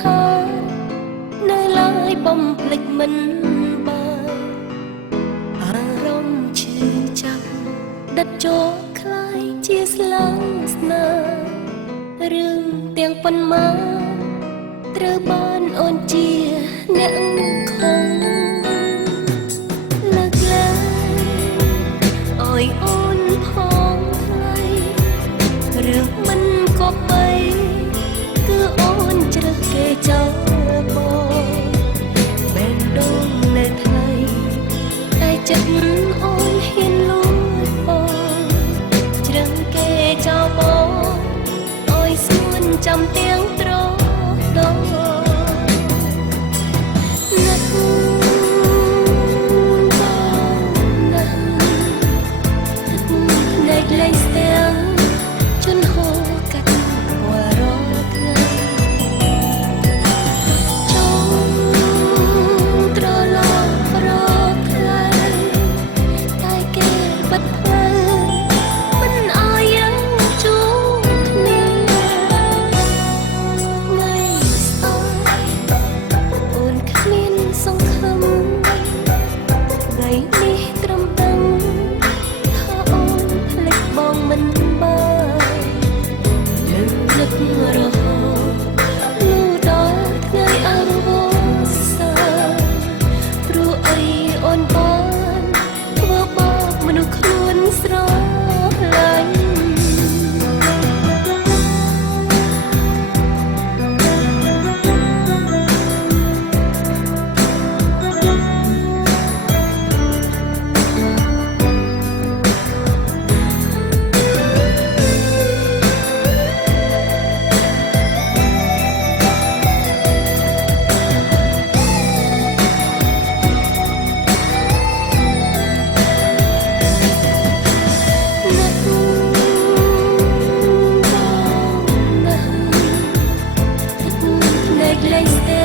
ហានៅឡើយបំភ្លេចមិនបានអារម្មណ៍ឈឺចាប់ដិតចូលคล้ายជាស្លាំងស្នារឿងទាំងប៉ុន្មានត្រូវបានអូនជាអ្នកខំលើកឡើងអើយអូនផងថ្លៃរឿងមិនក៏បីគឺអូនជ្រើសគេចោលបងបែងដូងនៅថ្លៃតែចិត្តអូនហ៊ានលួចបងជ្រើសគេចោលបងអើយសួនចាំទាំងត្រដងណាស់ណែកលេងស្ទាំងជន់ហូរកាត់វ៉ារថ្ងៃចង់ត្រឡប់រកថ្លៃតែគេបិទផ្លូវមិនអោយយើងជួបគ្នាថ្ងៃស្អែកអូនគ្មានសង្ឃឹមថ្ងៃនេះត្រឹមដឹងថាអូនភ្លេចបងមិនបានលើកនឹករហូតលុះដល់ថ្ងៃអវសានព្រោះអីអូនបានធ្វើបោកមនុស្សខ្លួនស្រឡាញ់Like